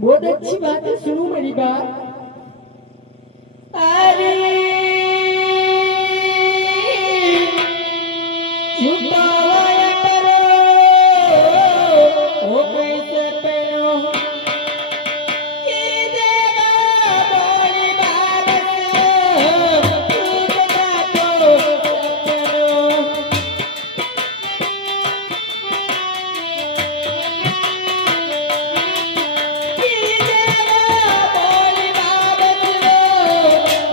बहुत अच्छी बात है, सुनो मेरी बात। अरे छुपाया करो ओ कैसे पहनो कि देगा बोली बाबत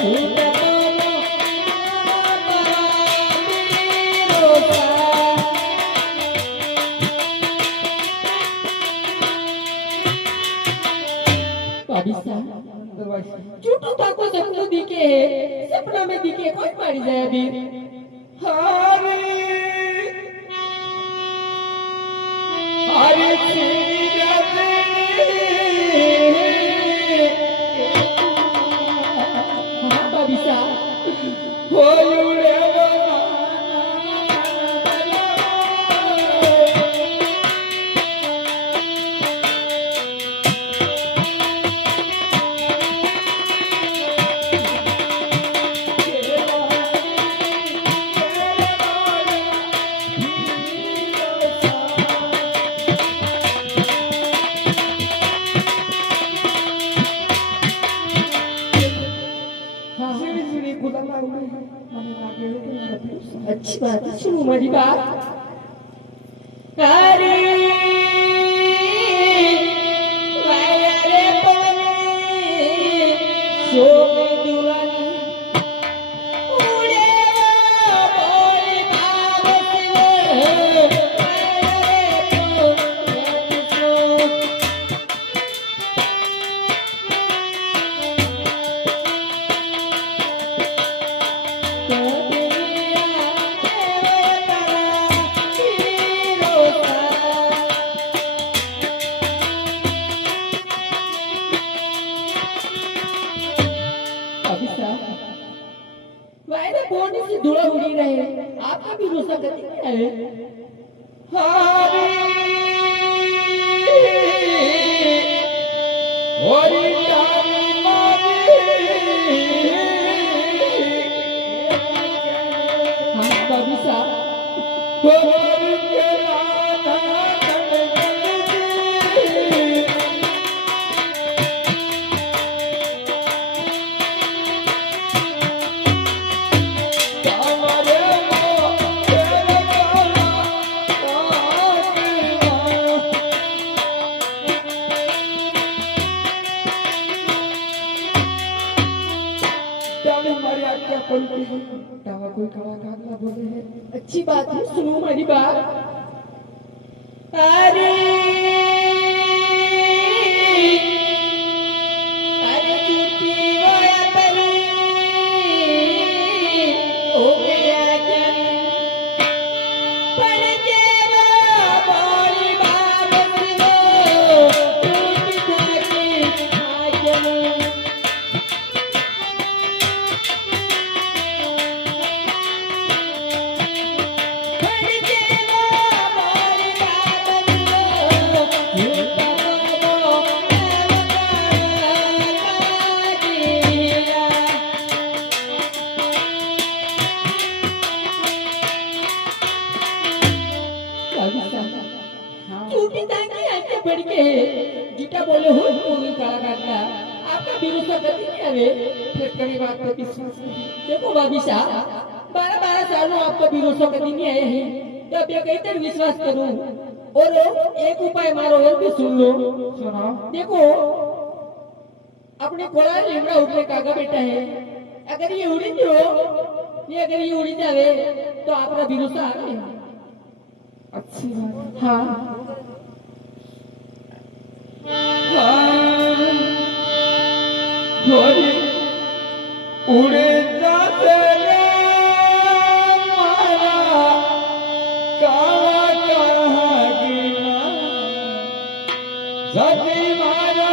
टूटता तो सपनो झूठू ताको सपनों दिखे सपना में दिखे कोई मारी जाए अभी हारे हारे हाँ बाबिसा अच्छी बात है, सुनो मेरी बात। अरे वायरे पवने शोक दुलानी उड़े बोली बाबत वायरे बोलने से धुआं उड़ी रहे, आपका भी रोसा गति क्या है? हाँ बाबू साहब टावा कोई कड़ा कागला बोले है अच्छी बात है सुनो मेरी बात अरे अरे टूटी गया परी हो गया जन पड़ जेवा बोली बाबत लो टूट जाके आजन चूटी ताकि आके बढ़ के जीटा बोले हो पूरी काला काटला आपका भरोसा कभी नहीं आवे फिर कड़ी बात पे विश्वास नहीं देखो बाबीसा 12 सालों आपका भरोसा कभी नहीं आया है तब ये कहीं तर विश्वास करूं और एक उपाय मारो और भी सुन लो सुनो देखो अपने कोड़ा लेमड़ा उठले कागा बेटा है अगर ये उड़ी जावे तो आपका भरोसा आवे अच्छी बात हाँ होरी उड़े जाते रे मारा काला कहाँ गिरा सती मारा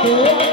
Oh